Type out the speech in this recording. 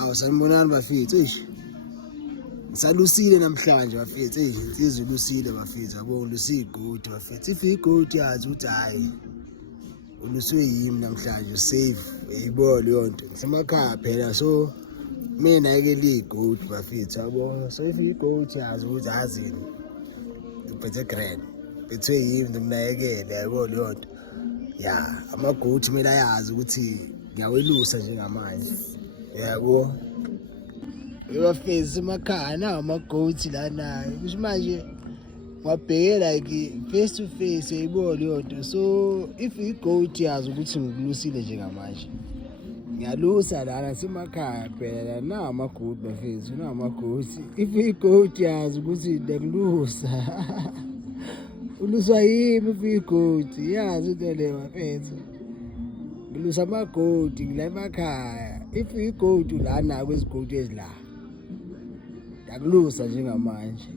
Awu sanibonani bafethu, eish. Ngisalusile namhlanje bafethu, eish, insizwa ulusile bafethu, yabo ulusi igodi bafethu. If igodi yazi ukuthi hayi uluswe yimi namhlanje save yayibona leyo nto. Ngisemakhaya phela so mina ke ligodi bafethu, yabo. So if igodi yazi ukuthi azini uphethe grand bethwe yimi ngimunakekele, yabo leyo nto. Ya, amagodi kumele ayazi ukuthi ngiyawelusa njengamanje. Yabo. Bafethu emakhaya nawo amagodi lana. Kusho manje wabhekela like face to face yayibona leyo nto. So if igodi yazi ukuthi ngikulusile njengamanje, ngiyalusa lana semakhaya phela nawo amagodi bafethu, nawo amagodi. If igodi yazi ukuthi ngikulusa uluswa yimi if igodi yazi into leyo bafethu. Ngilusa amagodi ngila emakhaya. If igodi lana kwezigodi ezila ngiyakulusa njengamanje.